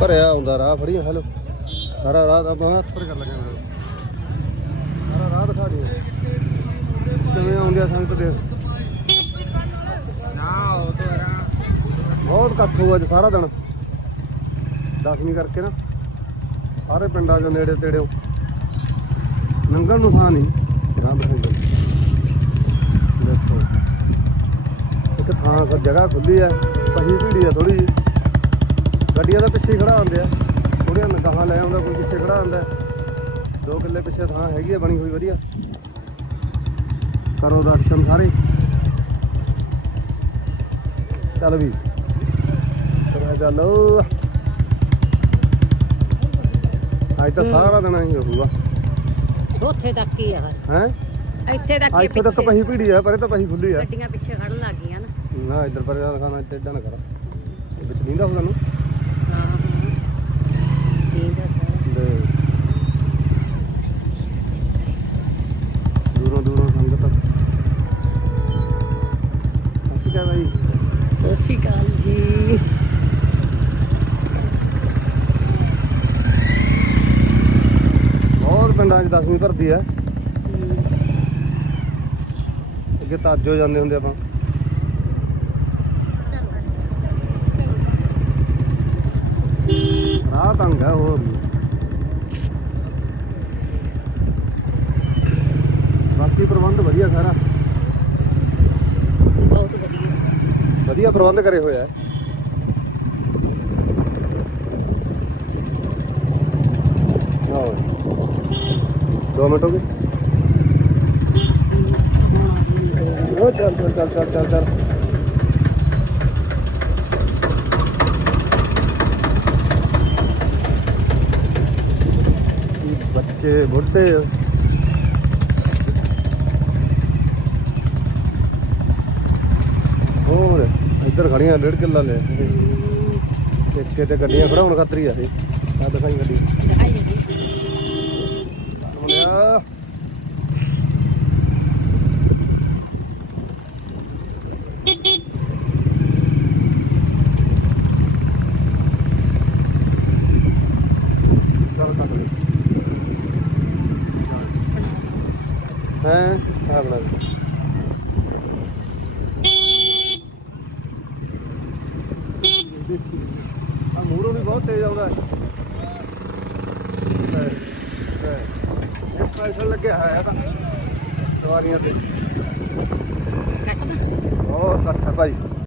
ਭਰਿਆ ਆਉਂਦਾ ਰਾਹ ਫੜੀ ਹੈਲੋ ਸਾਰਾ ਰਾਹ ਦਾ ਮੈਂ ਹੱਥ ਪਰ ਕਰ ਲੱਗਿਆ ਸਾਰਾ ਰਾਹ ਦਿਖਾ ਦਿਓ। ਕਿਵੇਂ ਆਉਂਦੀ ਆ ਸੰਗਤ ਦੇ? ਨਾ ਉਹ ਤੇ ਬਹੁਤ ਇਕੱਠ ਹੋਊ ਅੱਜ ਸਾਰਾ ਦਿਨ। ਦਸਵੀਂ ਕਰਕੇ ਨਾ ਸਾਰੇ ਪਿੰਡਾਂ ਦੇ ਨੇੜੇ ਤੇੜੇ ਨੰਗਲ ਨੂੰ ਥਾਂ ਨਹੀਂ ਰਾਹ ਦਿਖਾਈ ਦੇਖੋ। ਇੱਕ ਥਾਂ ਜਗ੍ਹਾ ਖੁੱਲੀ ਹੈ ਪਹੀ ਭੀੜੀ ਹੈ ਥੋੜੀ ਜਿਹੀ। ਗੱਡੀਆਂ ਤਾਂ ਪਿੱਛੇ ਖੜਾ ਹੁੰਦੇ ਆ। ਥੋੜੀਆਂ ਨਗਾਹਾਂ ਲੈ ਆਉਂਦਾ ਕੋਈ ਪਿੱਛੇ ਖੜਾ ਹੁੰਦਾ। ਦੋ ਕਿੱਲੇ ਪਿੱਛੇ ਥਾਂ ਹੈਗੀ ਆ ਬਣੀ ਹੋਈ ਵਧੀਆ। ਕਰੋ ਦਰਸ਼ਨ ਸਾਰੇ। ਚੱਲ ਵੀ। ਚਲੋ ਚੱਲੋ। ਅੱਜ ਤਾਂ ਸਾਰਾ ਦਿਨ ਹੀ ਹੋਊਗਾ ਉੱਥੇ ਤੱਕ ਹੀ ਆ। ਹੈ? ਇੱਥੇ ਤੱਕ ਹੀ ਇੱਥੇ ਤੱਕ ਪਹੀ ਭੀੜੀ ਆ ਪਰੇ ਤਾਂ ਪਹੀ ਖੁੱਲੀ ਆ। ਗੱਡੀਆਂ ਪਿੱਛੇ ਖੜਨ ਲੱਗ ਗਈਆਂ ਨਾ। ਨਾ ਇੱਧਰ ਪਰੇ ਦਾ ਖਾਣਾ ਏਦਾਂ ਨਾ ਕਰ। ਇਹ ਵਿੱਚ ਨੀਂਦਾ ਹੋ ਤੁਹਾਨੂੰ ਹਾਂ ਹਾਂ ਠੀਕ ਆ ਸਾਰਾ ਤੇ ਦੂਰੋਂ ਦੂਰੋਂ ਸੰਗਤ। ਅਸੀਂ ਕਹਾਂ ਭਾਈ ਸਤਿ ਸ਼੍ਰੀ ਅਕਾਲ ਜੀ। ਬਹੁਤ ਪਿੰਡਾਂ 'ਚ 10ਵੀਂ ਭਰਦੀ ਆ ਅੱਗੇ ਤਾਂ ਅੱਜ ਹੋ ਜਾਂਦੇ ਹੁੰਦੇ ਆਪਾਂ ਰਾਹ ਤੰਗ ਆ ਹੋਰ। ਬਾਕੀ ਪ੍ਰਬੰਧ ਵਧੀਆ ਸਾਰਾ। ਬਹੁਤ ਵਧੀਆ। ਵਧੀਆ ਪ੍ਰਬੰਧ ਕਰੇ ਹੋਇਆ ਹੈ ਦੋ ਮਿੰਟ ਹੋ ਗਏ। ਉਹ ਚੱਲ ਚੱਲ ਚੱਲ ਚੱਲ ਚੱਲ। ਚੱਲ ਬੱਚੇ ਬੁੱਢੇ ਹੋਰ ਇੱਧਰ ਖੜੀਆਂ ਡੇਢ ਕਿੱਲਾ ਲੈ ਇੱਥੇ ਤੇ ਗੱਡੀਆਂ ਖੜਾਉਣ ਖਾਤਰ ਹੀ ਆ ਇਹ ਆ ਦਿਖਾਈ ਗੱਡੀ ਦਿਖਾਈ ਦੇ ਜੀ ਮੁੰਡਿਆ ਚੱਲ ਕੱਟ ਲਈ ਹੈ? ਆ ਬਣਾ ਦੇ। ਆ ਮੂਰੋਂ ਵੀ ਬਹੁਤ ਤੇਜ਼ ਆਉਂਦਾ ਹੈ। ਹੈ, ਹੈ। ਇਹ ਸਪੈਸ਼ਲ ਲੱਗਿਆ ਹੋਇਆ ਤਾਂ। ਸਵਾਰੀਆਂ ਤੇ। ਕੱਟ ਦੋ। ਬਹੁਤ ਹੈ ਭਾਈ।